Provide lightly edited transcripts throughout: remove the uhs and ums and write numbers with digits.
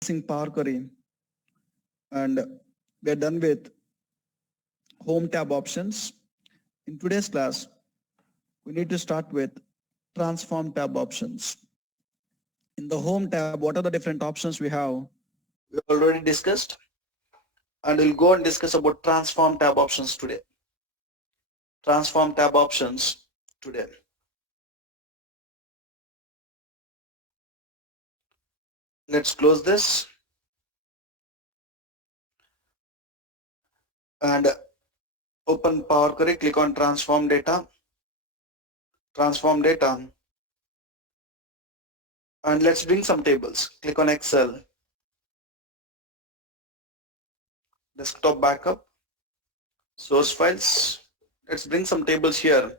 Power Query, and we are done with Home tab options. In today's class, we need to start with Transform tab options. In the Home tab, what are the different options we have? We already discussed, and we'll go and discuss about Transform tab options today. Transform tab options today. Let's close this and open Power Query. Click on Transform Data. Transform Data. And let's bring some tables. Click on Excel. Desktop backup. Source files. Let's bring some tables here.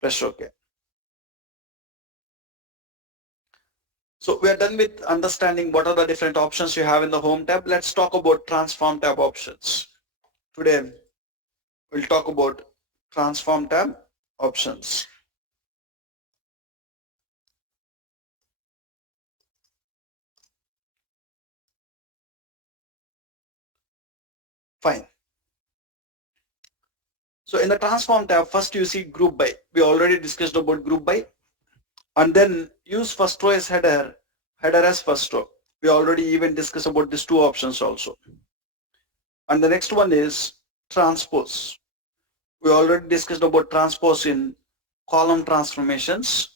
Press OK. So we are done with understanding what are the different options you have in the Home tab. Let's talk about Transform tab options. Today, we'll talk about Transform tab options. Fine. So in the Transform tab, first you see Group By. We already discussed about Group By. And then use first row as header as first row. We already even discussed about these two options also. And the next one is Transpose. We already discussed about transpose in column transformations.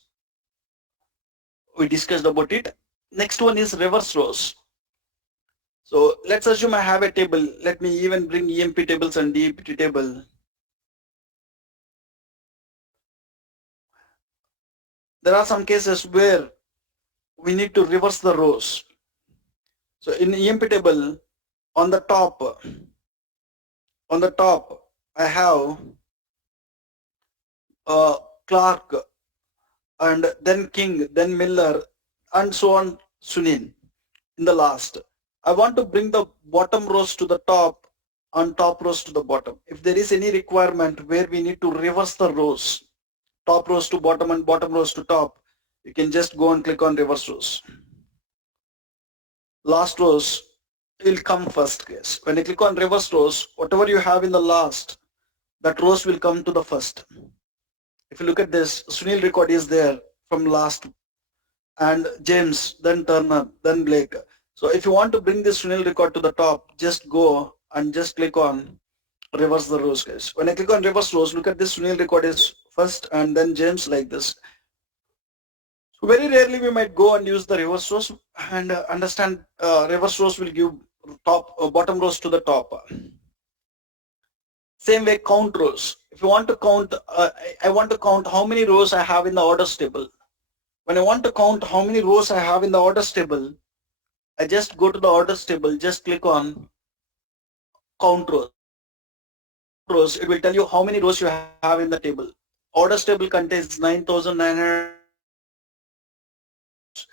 We discussed about it. Next one is reverse rows. So let's assume I have a table. Let me even bring EMP tables and DEPT table. There are some cases where we need to reverse the rows. So in EMP table, on the top I have Clark, and then King, then Miller, and so on, Sunil in the last. I want to bring the bottom rows to the top and top rows to the bottom. If there is any requirement where we need to reverse the rows, top rows to bottom and bottom rows to top, you can just go and click on reverse rows. Last rows will come first, guys. When you click on reverse rows, whatever you have in the last, that rows will come to the first. If you look at this, Sunil record is there from last, and James, then Turner, then Blake. So if you want to bring this Sunil record to the top, just go and just click on reverse the rows, guys. When I click on reverse rows, look at this Sunil record is first and then James like this. So very rarely we might go and use the reverse rows and understand reverse rows will give top bottom rows to the top. Same way count rows. If you want to count, I want to count how many rows I have in the orders table. When I want to count how many rows I have in the orders table, I just go to the orders table, just click on count rows. It will tell you how many rows you have in the table. Orders table contains 9,900.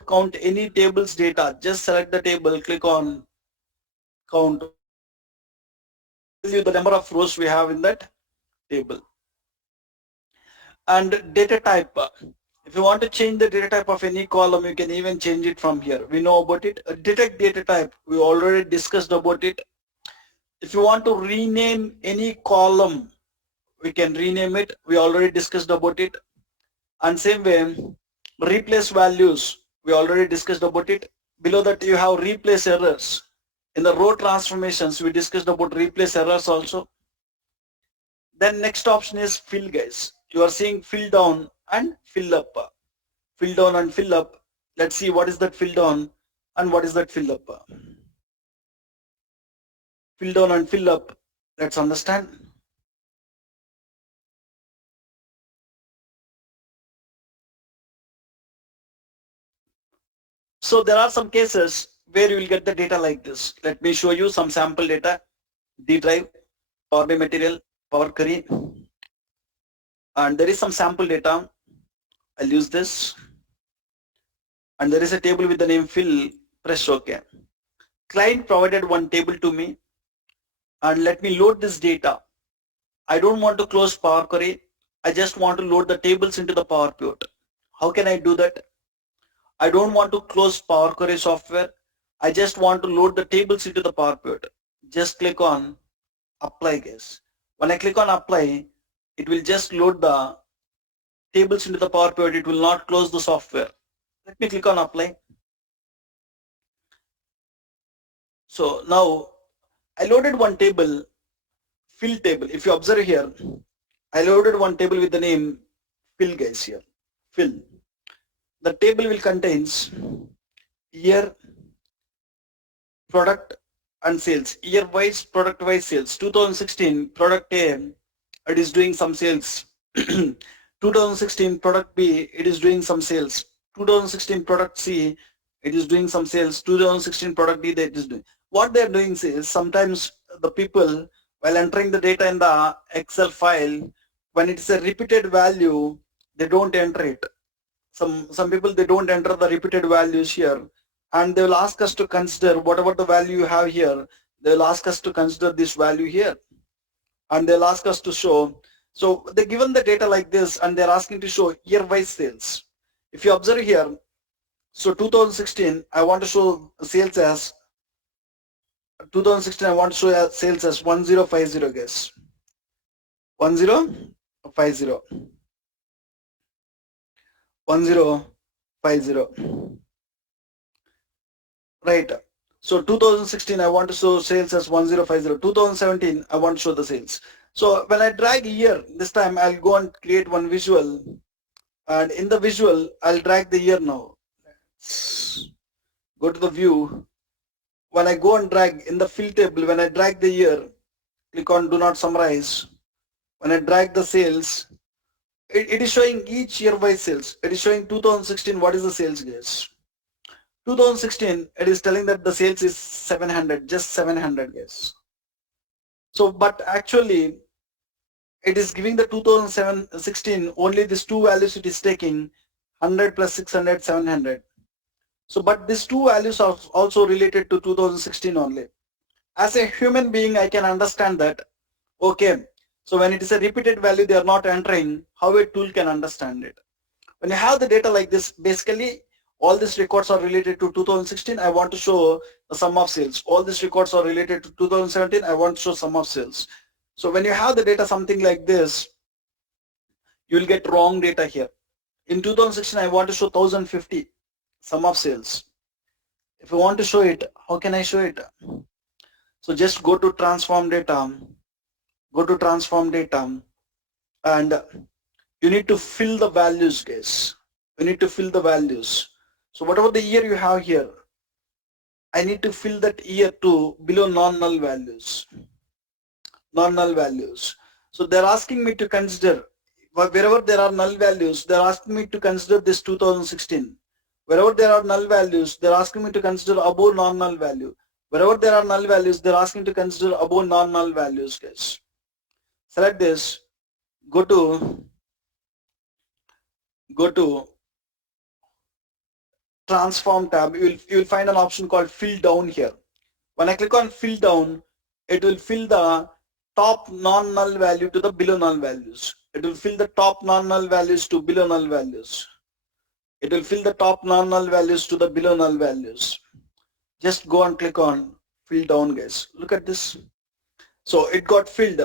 Count any table's data. Just select the table, click on count. Tell you the number of rows we have in that table. And data type. If you want to change the data type of any column, you can even change it from here. We know about it. Detect data type. We already discussed about it. If you want to rename any column, we can rename it. We already discussed about it. And same way, replace values. We already discussed about it. Below that you have replace errors. In the row transformations, we discussed about replace errors also. Then next option is fill, guys. You are seeing fill down and fill up. Fill down and fill up. Let's see what is that fill down and what is that fill up. Fill down and fill up. Let's understand. So there are some cases where you will get the data like this. Let me show you some sample data. D drive, Power BI material, Power Query. And there is some sample data. I'll use this. And there is a table with the name fill. Press OK. Client provided one table to me. And let me load this data. I don't want to close Power Query. I just want to load the tables into the Power Pivot. How can I do that? I don't want to close Power Query software. I just want to load the tables into the Power Pivot. Just click on apply, guys. When I click on apply, it will just load the tables into the Power Pivot. It will not close the software. Let me click on apply. So now I loaded one table, fill table. If you observe here, I loaded one table with the name fill, guys, here. Fill. The table will contains year, product and sales. Year wise, product wise sales. 2016 product A, it is doing some sales. 2016 product B, it is doing some sales. 2016 product C, it is doing some sales. 2016 product D, that is doing. What they are doing is sometimes the people, while entering the data in the Excel file, when it's a repeated value, they don't enter it. Some people, they don't enter the repeated values here, and they will ask us to consider whatever the value you have here. They will ask us to consider this value here, and they'll ask us to show. So they given the data like this, and they're asking to show year-wise sales. If you observe here, so 2016, I want to show sales as 2016. I want to show sales as 1050, guys. 1050. 1050. Right. So 2016, I want to show sales as 1050. 2017, I want to show the sales. So when I drag year, this time I'll go and create one visual, and in the visual, I'll drag the year now. Go to the view. When I go and drag in the fill table, when I drag the year, click on do not summarize. When I drag the sales, it is showing each year by sales. It is showing 2016, what is the sales, guys? 2016, it is telling that the sales is 700, just 700, guys. So, but actually, it is giving the 2016 only these two values. It is taking 100 plus 600, 700. So, but these two values are also related to 2016 only. As a human being, I can understand that. Okay, so when it is a repeated value, they are not entering. How a tool can understand it? When you have the data like this, basically all these records are related to 2016. I want to show the sum of sales. All these records are related to 2017. I want to show sum of sales. So when you have the data something like this, you will get wrong data here. In 2016, I want to show 1050 sum of sales. If I want to show it, how can I show it? So just go to transform data. Go to transform data, and you need to fill the values, guys. You need to fill the values. So whatever the year you have here, I need to fill that year to below non-null values. Non-null values. So they're asking me to consider, wherever there are null values, they're asking me to consider this 2016. Wherever there are null values, they're asking me to consider above non-null value. Wherever there are null values, they're asking to consider above non-null values, guys. Select this, go to transform tab. You will find an option called fill down here. When I click on fill down, it will fill the top non-null value to the below null values. It will fill the top non-null values to below null values. It will fill the top non-null values to the below null values. Just go and click on fill down, guys. Look at this. So it got filled.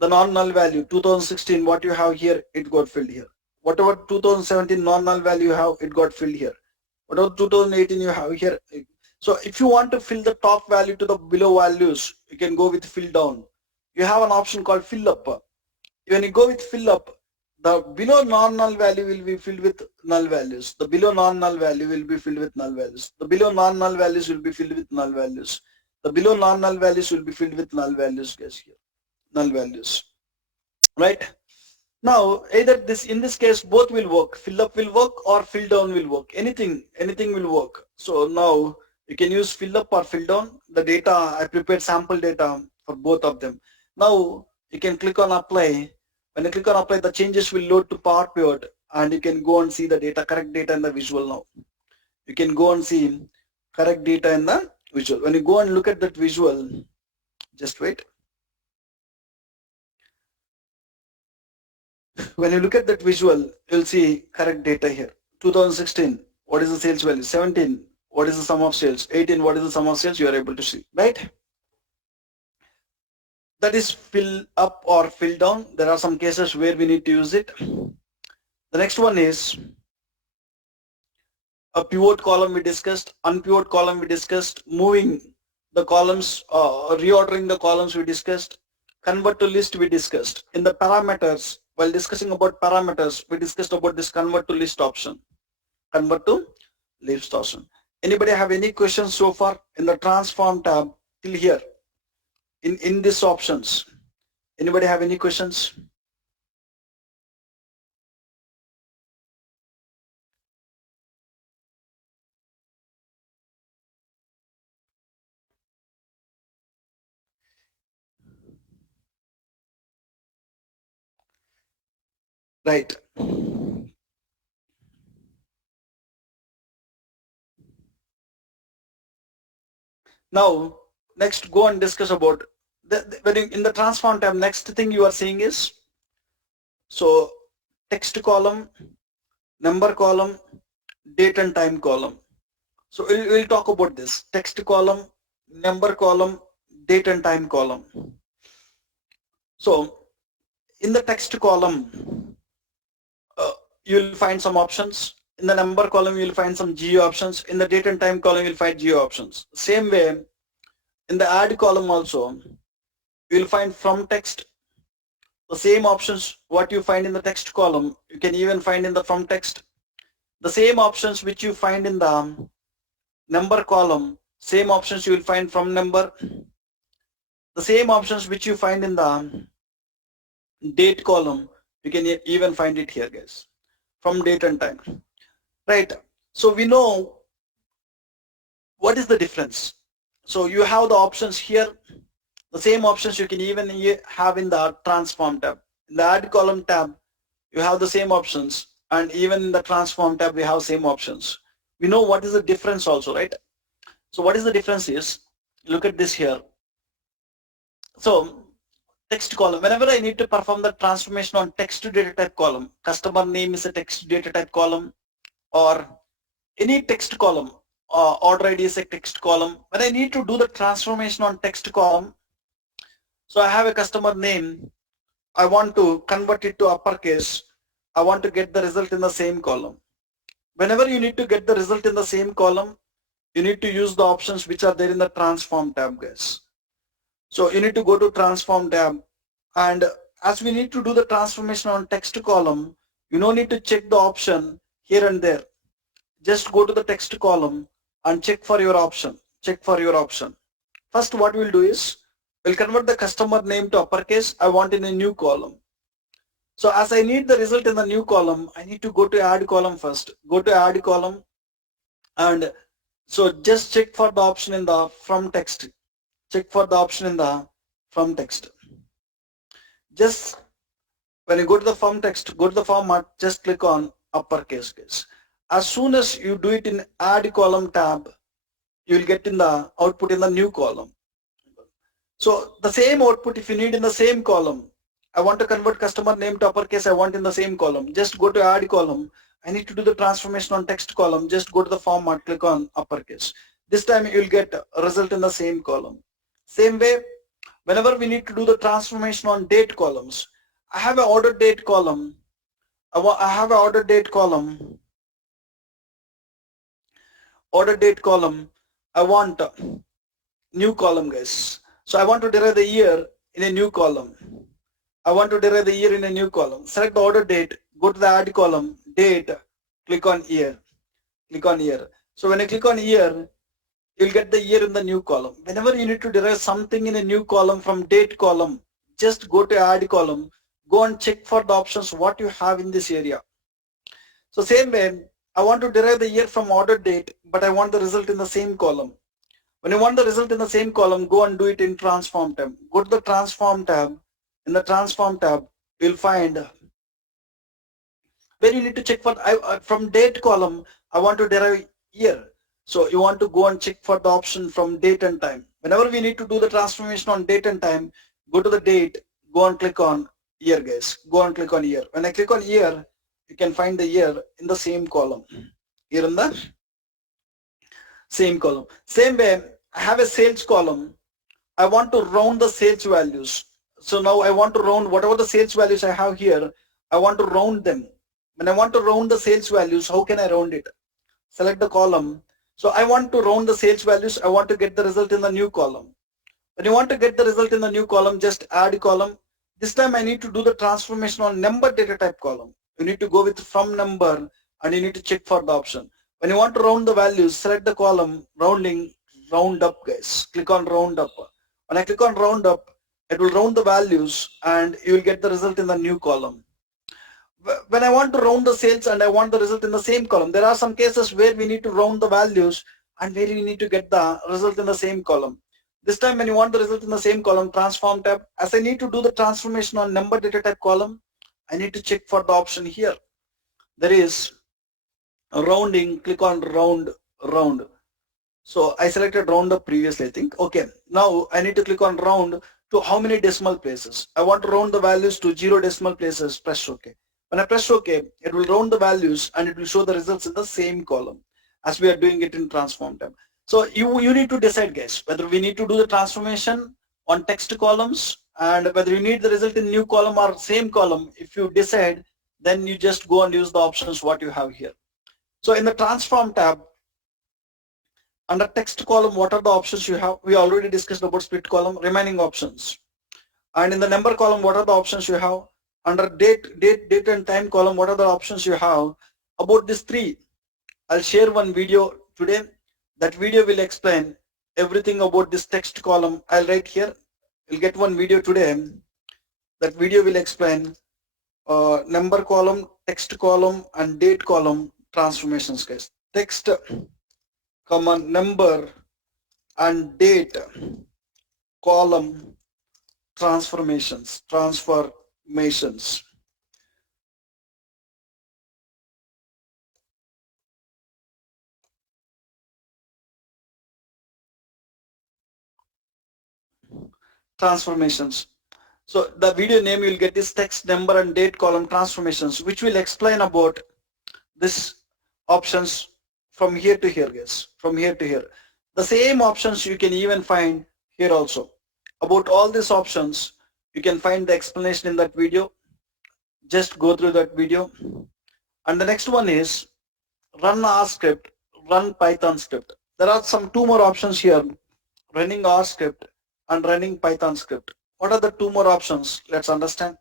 The non-null value 2016, what you have here, it got filled here. Whatever 2017 non-null value you have, it got filled here. Whatever 2018 you have here. So if you want to fill the top value to the below values, you can go with fill down. You have an option called fill up. When you go with fill up, the below non-null value will be filled with null values. The below non-null value will be filled with null values. The below non-null values will be filled with null values. The below non-null values will be filled with null values, guys, here. Null values, right? Now either this, in this case, both will work. Fill up will work or fill down will work. Anything will work. So now you can use fill up or fill down. The data, I prepared sample data for both of them. Now you can click on apply. When you click on apply, the changes will load to Power Pivot, and you can go and see the data, correct data in the visual now. You can go and see correct data in the visual. When you go and look at that visual, just wait. When you look at that visual, you'll see correct data here. 2016, what is the sales value? 17, what is the sum of sales? 18, what is the sum of sales? You are able to see, right? That is fill up or fill down. There are some cases where we need to use it. The next one is a pivot column we discussed, unpivot column we discussed, moving the columns, reordering the columns we discussed, convert to list we discussed. In the parameters, while discussing about parameters, we discussed about this convert to list option. Convert to list option. Anybody have any questions so far in the transform tab till here? In these options, anybody have any questions? Right. Now, next go and discuss about when in the transform tab, next thing you are seeing is, so text column, number column, date and time column. So we'll talk about this text column, number column, date and time column. So in the text column, you'll find some options. In the number column, you'll find some geo options. In the date and time column, you'll find geo options. Same way, in the add column also, you'll find from text. The same options what you find in the text column, you can even find in the from text. The same options which you find in the number column, same options you will find from number. The same options which you find in the date column, you can even find it here, guys, from date and time. Right. So we know what is the difference. So you have the options here. The same options you can even have in the transform tab. In the add column tab, you have the same options, and even in the transform tab, we have same options. We know what is the difference also, right? So what is the difference is, look at this here. So text column, whenever I need to perform the transformation on text to data type column, customer name is a text data type column, or any text column, order ID is a text column. When I need to do the transformation on text column, so I have a customer name, I want to convert it to uppercase, I want to get the result in the same column. Whenever you need to get the result in the same column, you need to use the options which are there in the transform tab, guys. So you need to go to transform tab, and as we need to do the transformation on text column, you don't need to check the option here and there. Just go to the text column and check for your option. Check for your option. First, what we'll do is, we'll convert the customer name to uppercase. I want in a new column. So as I need the result in the new column, I need to go to add column first. Go to add column, and so just check for the option in the from text. Check for the option in the from text. Just when you go to the from text, go to the format, just click on uppercase, guys. As soon as you do it in add column tab, you will get in the output in the new column. So the same output, if you need in the same column, I want to convert customer name to uppercase, I want in the same column, just go to add column. I need to do the transformation on text column, just go to the format, click on uppercase. This time you will get a result in the same column. Same way, whenever we need to do the transformation on date columns, I have an order date column. I have an order date column. Order date column. I want a new column, guys. So I want to derive the year in a new column. I want to derive the year in a new column. Select the order date, go to the add column, date, click on year. Click on year. So when I click on year, you'll get the year in the new column. Whenever you need to derive something in a new column from date column, just go to add column, go and check for the options what you have in this area. So same way, I want to derive the year from order date, but I want the result in the same column. When you want the result in the same column, go and do it in transform tab. Go to the transform tab. In the transform tab, you'll find where you need to check for from date column, I want to derive year. So you want to go and check for the option from date and time. Whenever we need to do the transformation on date and time, go to the date, go and click on year, guys. Go and click on year. When I click on year, you can find the year in the same column. Here in the same column. Same way, I have a sales column. I want to round the sales values. So now I want to round whatever the sales values I have here. I want to round them. When I want to round the sales values, how can I round it? Select the column. So I want to round the sales values. I want to get the result in the new column. When you want to get the result in the new column, just add a column. This time I need to do the transformation on number data type column. You need to go with from number and you need to check for the option. When you want to round the values, select the column, rounding, round up guys. Click on round up. When I click on round up, it will round the values and you will get the result in the new column. When I want to round the sales and I want the result in the same column, there are some cases where we need to round the values and where we need to get the result in the same column. This time when you want the result in the same column, transform tab, as I need to do the transformation on number data type column, I need to check for the option here. There is rounding, click on round. So I selected round up previously, I think. Okay, now I need to click on round to how many decimal places. I want to round the values to 0 decimal places, press OK. When I press OK, it will round the values and it will show the results in the same column as we are doing it in transform tab. So you need to decide guys whether we need to do the transformation on text columns and whether you need the result in new column or same column. If you decide, then you just go and use the options what you have here. So in the transform tab, under text column, what are the options you have? We already discussed about split column, remaining options. And in the number column, what are the options you have? Under date and time column, what are the options you have? About these three, I'll share one video today. That video will explain everything about this text column. I'll write here. You'll get one video today. That video will explain number column, text column, and date column transformations, guys. Text, comma, number, and date column transformations. So the video name you will get is text, number, and date column transformations, which will explain about this options from here to here, guys. From here to here. The same options you can even find here also. About all these options, you can find the explanation in that video. Just go through that video. And the next one is run R script, run Python script. There are two more options here, running R script and running Python script. What are the two more options? Let's understand.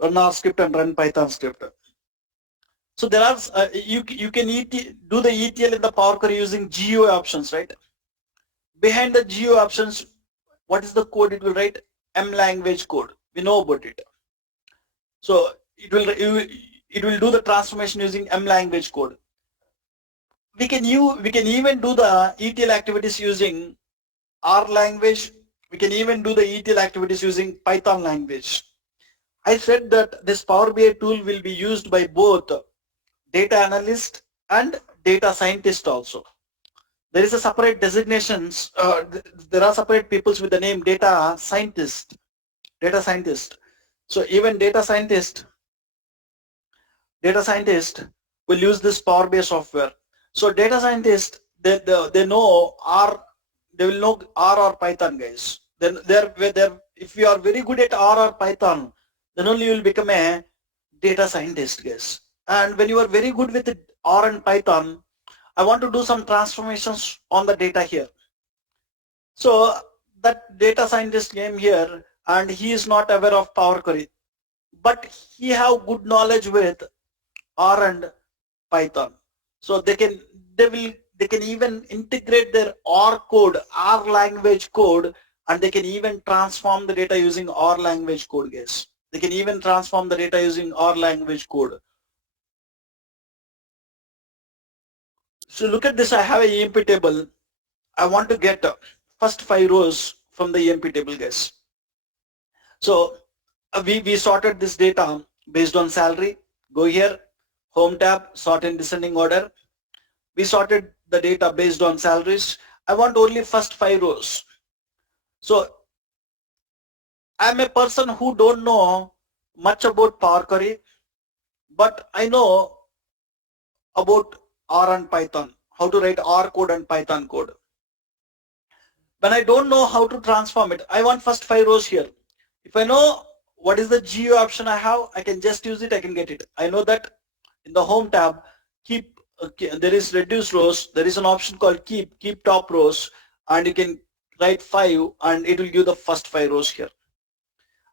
Run R script and run Python script. So there are, you can do the ETL in the Power Query using GUI options, right? Behind the GUI options, what is the code it will write? M language code. We know about it. So it will do the transformation using M language code. We can even do the ETL activities using R language. We can even do the ETL activities using Python language. I said that this Power BI tool will be used by both data analyst and data scientist also. There is a separate designations. There are separate peoples with the name data scientist. So even data scientist will use this Power BI software. So data scientist, they know R. They will know R or Python, guys. Then if you are very good at R or Python, then only you will become a data scientist, guys. And when you are very good with R and Python, I want to do some transformations on the data here. So that data scientist came here and he is not aware of Power Query, but he have good knowledge with R and Python. So they can even integrate their R code, R language code, and they can even transform the data using R language code, guys. They can even transform the data using R language code. So look at this, I have a EMP table. I want to get first 5 rows from the EMP table, guys. So we sorted this data based on salary. Go here, home tab, sort in descending order. We sorted the data based on salaries. I want only first 5 rows. So I'm a person who don't know much about Power Query, but I know about R and Python, how to write R code and Python code. When I don't know how to transform it, I want first 5 rows here. If I know what is the GUI option I have, I can just use it, I can get it. I know that in the home tab, there is reduce rows, there is an option called keep top rows, and you can write 5 and it will give the first 5 rows here.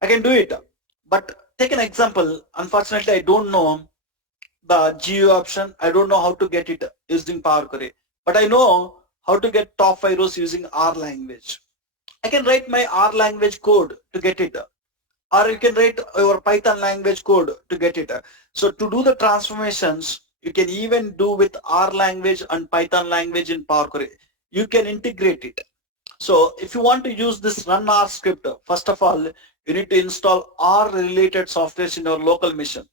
I can do it, but take an example. Unfortunately, I don't know the GUI option. I don't know how to get it using Power Query, but I know how to get top 5 rows using R language. I can write my R language code to get it, or you can write your Python language code to get it. So to do the transformations, you can even do with R language and Python language in Power Query. You can integrate it. So if you want to use this run R script, first of all, you need to install R related software in your local machine.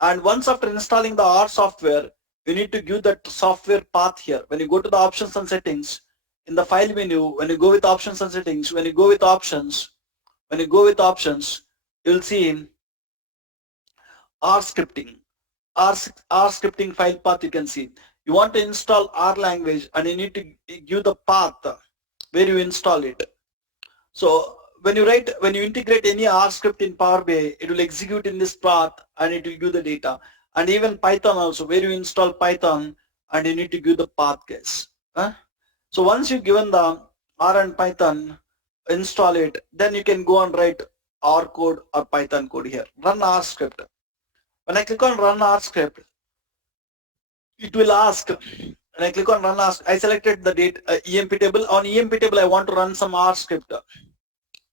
And once after installing the R software, you need to give that software path here. When you go to the options and settings, in the file menu, when you go with options and settings, when you go with options, you'll see R scripting. R scripting file path you can see. You want to install R language and you need to give the path where you install it. So when you integrate any R script in Power BI, it will execute in this path and it will give the data. And even Python also, where you install Python and you need to give the path, guys. So once you've given the R and Python, install it, then you can go and write R code or Python code here. Run R script. When I click on run R script, it will ask, when I click on run R, I selected the date EMP table. On EMP table, I want to run some R script.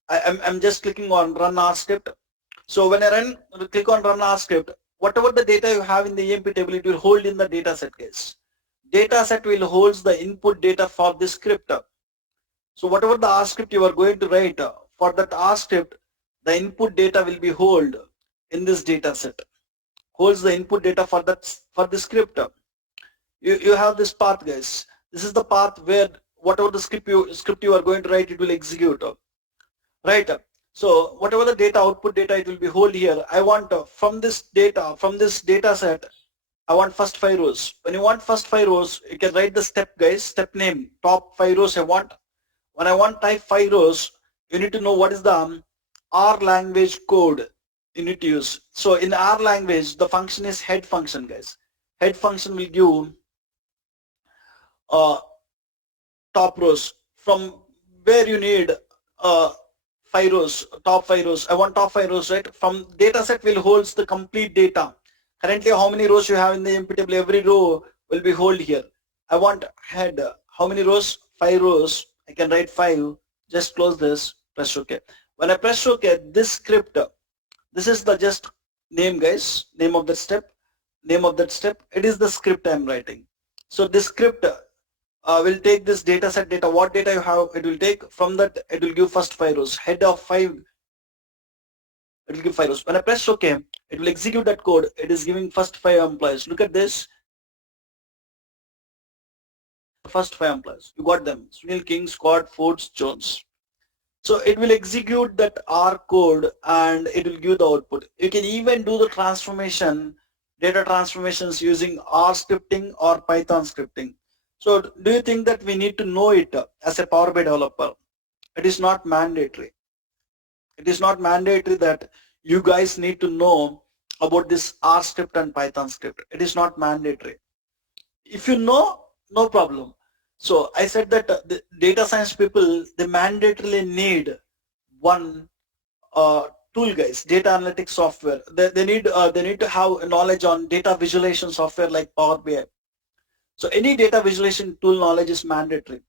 I'm just clicking on run R script. So when I click on run R script, whatever the data you have in the EMP table, it will hold in the data set, guys. Data set will hold the input data for this script. So whatever the R script you are going to write, for that R script, the input data will be held in this data set. Holds the input data for the script. You have this path, guys. This is the path where whatever the script you are going to write, it will execute. Right. So whatever the data output data, it will be hold here. I want from this data set, I want first 5 rows. When you want first 5 rows, you can write the step, guys. Step name, top 5 rows I want. When I want type 5 rows, you need to know what is the R language code you need to use. So in R language, the function is head function, guys. Head function will give top rows from where you need 5 rows, top 5 rows. I want top 5 rows, right? From data set will holds the complete data. Currently, how many rows you have in the EMP table? Every row will be hold here. I want head. How many rows? 5 rows. I can write 5. Just close this. Press OK. When I press OK, this script, this is the just name, guys. Name of that step. It is the script I'm writing. So this script will take this data set data. What data you have, it will take. From that, it will give first 5 rows. Head of 5, it will give 5 rows. When I press OK, it will execute that code. It is giving first 5 employees. Look at this. First 5 employees. You got them. Sunil, King, Scott, Fords, Jones. So it will execute that R code and it will give the output. You can even do the transformation, data transformations using R scripting or Python scripting. So do you think that we need to know it as a Power BI developer? It is not mandatory. It is not mandatory that you guys need to know about this R script and Python script. It is not mandatory. If you know, no problem. So I said that the data science people, they mandatorily need one tool, guys, data analytics software. They need to have knowledge on data visualization software like Power BI. So any data visualization tool knowledge is mandatory.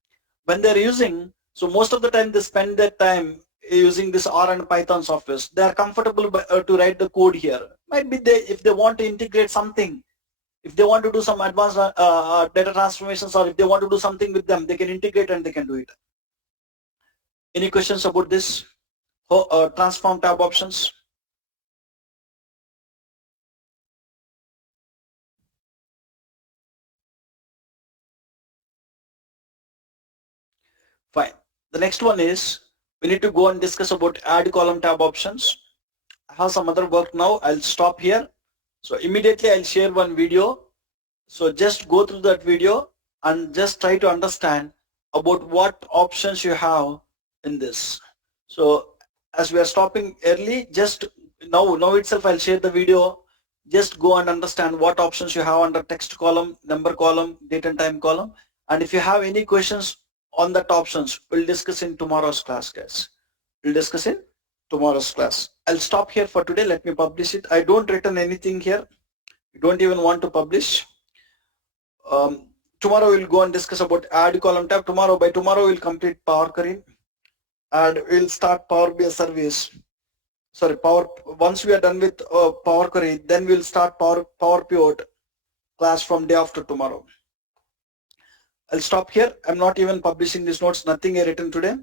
When they're using, so most of the time they spend their time using this R and Python softwares. They are comfortable to write the code here. Might be if they want to integrate something, if they want to do some advanced data transformations, or if they want to do something with them, they can integrate and they can do it. Any questions about this? Transform tab options? Fine. The next one is we need to go and discuss about add column tab options. have some other work now. I'll stop here. So immediately I'll share one video. So just go through that video and just try to understand about what options you have in this. So as we are stopping early, just now itself I'll share the video. Just go and understand what options you have under text column, number column, date and time column. And if you have any questions on that options, we'll discuss in tomorrow's class, guys. We'll discuss in tomorrow's class. I'll stop here for today. Let me publish it. I don't written anything here. You don't even want to publish. Tomorrow we'll go and discuss about add column tab. By tomorrow we'll complete Power Query and we'll start Power BI service. Sorry, once we are done with Power Query, then we'll start Power Pivot class from day after tomorrow. I'll stop here. I'm not even publishing these notes, nothing I written today.